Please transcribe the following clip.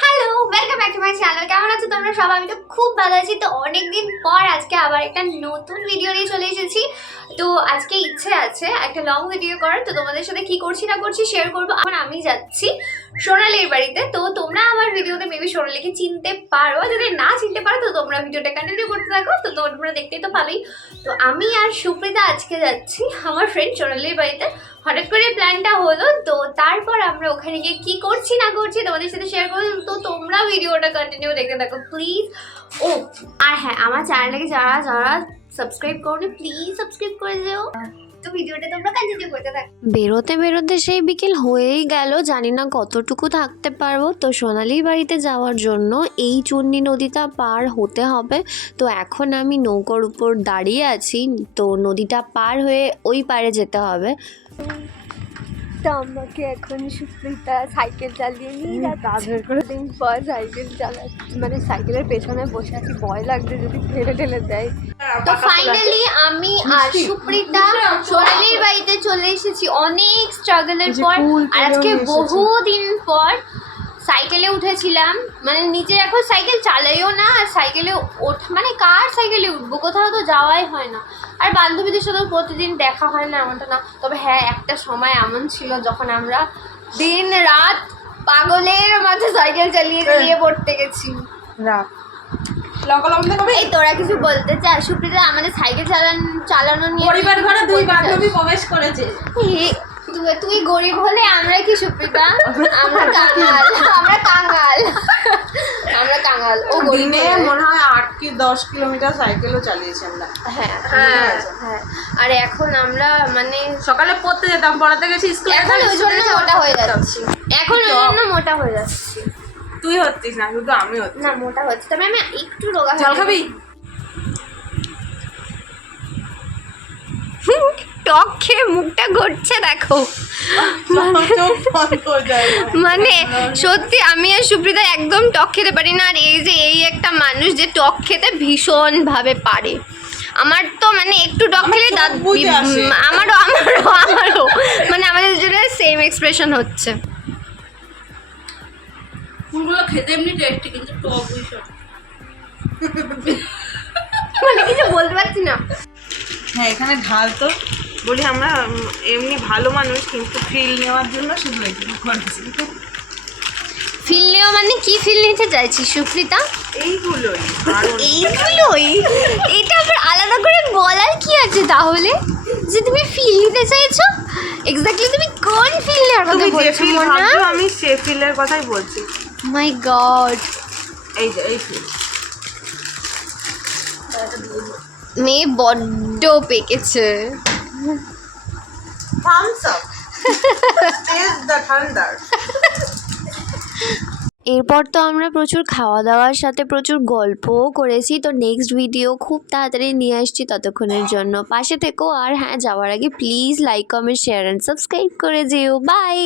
Hello welcome back to my channel কেমন আছো তোমরা সবাই? আমি তো খুব ভালো আছি। তো অনেকদিন পর আজকে আবার একটা নতুন ভিডিও নিয়ে চলে এসেছি। তো আজকে ইচ্ছে আছে একটা লং ভিডিও করার। তো তোমাদের সাথে কি করছি না করছি শেয়ার করব। আমার আমি যাচ্ছি সোনালির বাড়িতে, তো তোমরা আমার ভিডিওতে মেবি সোনালিকে চিনতে পারো। যদি না চিনতে পারো, তো তোমরা ভিডিওটা কন্টিনিউ করতে থাকো। তো তোমরা দেখতেই তো পাবেই। তো আমি আর সুপ্রিতা আজকে যাচ্ছি আমার ফ্রেন্ড সোনালির বাড়িতে। হঠাৎ করে প্ল্যানটা হলো, তো তারপর আমরা ওখানে গিয়ে কি করছি, না করছি তোমাদের সাথে শেয়ার করব। তো তোমরা ভিডিওটা কন্টিনিউ দেখতে থাকো প্লিজ ও, আর হ্যাঁ আমার চ্যানেলটাকে যারা যারা সাবস্ক্রাইব করো প্লিজ সাবস্ক্রাইব করে দিও। তো ভিডিওটা তোমরা কন্টিনিউ করতে থাকো। বেরোতে বেরোতে সেই বিকেল হয়েই গেল, জানি না কতটুকু থাকতে পারব। তো সোনালির বাড়িতে যাওয়ার জন্য এই চুন্নি নদীটা পার হতে হবে। তো এখন আমি নৌকার উপর দাঁড়িয়ে আছি, তো নদীটা পার হয়ে ওই পারে যেতে হবে। তো আমাকে এখন সুপ্রিতা সাইকেল চালিয়ে নিয়ে যাচ্ছে। করে দিন পর সাইকেল চালা মানে সাইকেলের পেছনে বসে আছি ভয় লাগছে যদি ফেলে ঠেলে দেয়। তো ফাইনালি আমি আর সুপ্রিতা সোনালির বাড়িতে চলে এসেছি। অনেক স্ট্রাগলের পর আর আজকে বহুদিন পর সাইকেলে উঠেছিলাম মানে নিজে এখন সাইকেল চালাইও না আর সাইকেলে ওঠ মানে কার সাইকেলে উঠবো? কোথাও তো যাওয়াই হয় না। আর বান্ধবীদের সাথেও প্রতিদিন দেখা হয় না এমনটা না। তবে হ্যাঁ একটা সময় এমন ছিল যখন আমরা দিন রাত পাগলের মাঝে সাইকেল চালিয়ে চালিয়ে পড়তে গেছি। হবে এই তোরা কিছু বলতে চাস? সুপ্রিতা আমাদের সাইকেল চালান চালানো নিয়ে পরিবার ঘরে দুই বান্ধবী প্রবেশ করেছে। তুই গরিব হলে আমরা কি সুপ্রিতা? আমরা কাঙাল আমরা কাঙাল আমরা কাঙাল ও দিনে মনে হয় আট কি দশ কিলোমিটার সাইকেলও চালিয়েছি আমরা। হ্যাঁ হ্যাঁ। হ্যাঁ। আর এখন আমরা মানে সকালে পড়তে যেতাম পড়াতে গেছি স্কুলে এখন ওই জন্য মোটা হয়ে যাচ্ছি। এখন ওই জন্য মোটা হয়ে যাচ্ছি। তুই হচ্ছিস না শুধু আমি হচ্ছি। না মোটা হচ্ছে। তবে আমি একটু রোগা জল খাবি? টক খেয়ে মুখটা ঘুরছে দেখো। মানে সত্যি আমি আর সুপ্রিতা একদম টক খেতে পারি না। আর এই যে এই একটা মানুষ যে টক খেতে ভীষণভাবে পারে। আমার তো মানে একটু টক খেলে দাঁত আমারও আমারও আমারও। মানে আমাদের জন্য সেম এক্সপ্রেশন হচ্ছে। ফুলগুলো খেতে এমনি টেস্টি কিন্তু টক ভীষণ। মানে কিছু বলতে পারছি না। হ্যাঁ এখানে ঢাল তো। বলি আমরা এমনি ভালো মানুষ কিন্তু ফিল নেওয়ার জন্য শুধু এগুলো করেছি ফিল নেওয়া মানে কি ফিল নিতে চাইছি সুপ্রিতা? এইগুলোই এইগুলোই? এটা আবার আলাদা করে বলার কি আছে তাহলে? যে তুমি ফিল নিতে চাইছো? এক্স্যাক্টলি তুমি কোন ফিল নেওয়ার কথা বলছো ফিল মনা? আমি সে ফিলের কথাই বলছি। মাই গড এই যে এই ফিল মেয়ে বড্ড পেকেছে। Thums Up is the thunder এরপর তো আমরা প্রচুর খাওয়া দাওয়ার সাথে প্রচুর গল্পও করেছি তো নেক্সট ভিডিও খুব তাড়াতাড়ি নিয়ে আসছি ততক্ষণের জন্য। পাশে থেকো আর হ্যাঁ যাওয়ার আগে please like comment share and subscribe করে যেও। বাই